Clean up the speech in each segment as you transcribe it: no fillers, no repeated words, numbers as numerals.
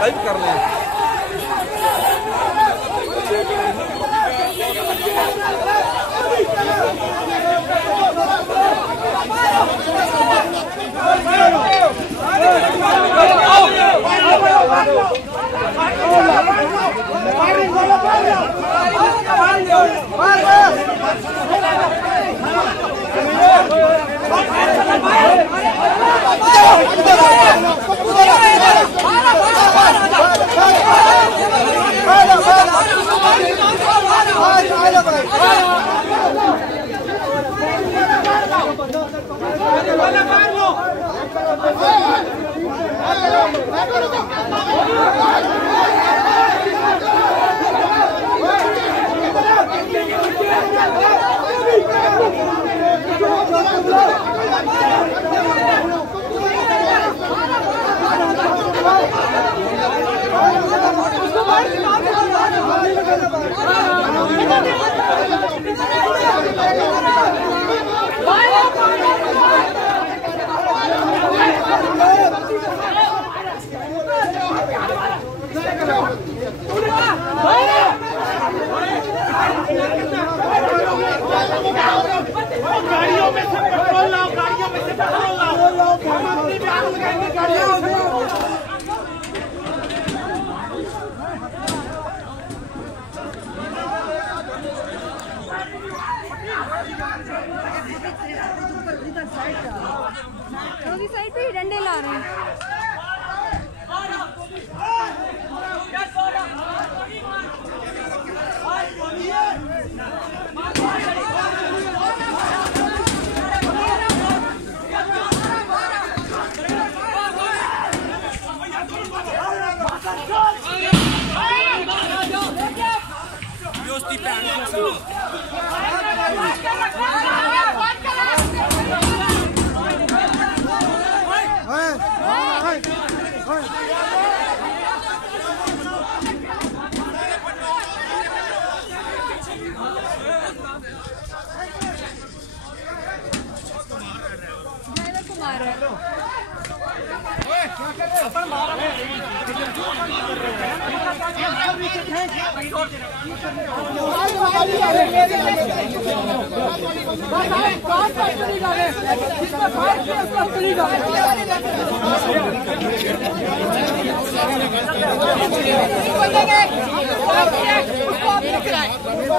Live कर रहे हैं। गाड़ियों में से पेट्रोल लाओ, गाड़ियों में से पेट्रोल लाओ, हम अपनी भी आग लगाएंगे गाड़ियों में। साइड पे ही डंडे ला रहे हैं।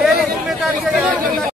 तेरी जिम्मेदारी है।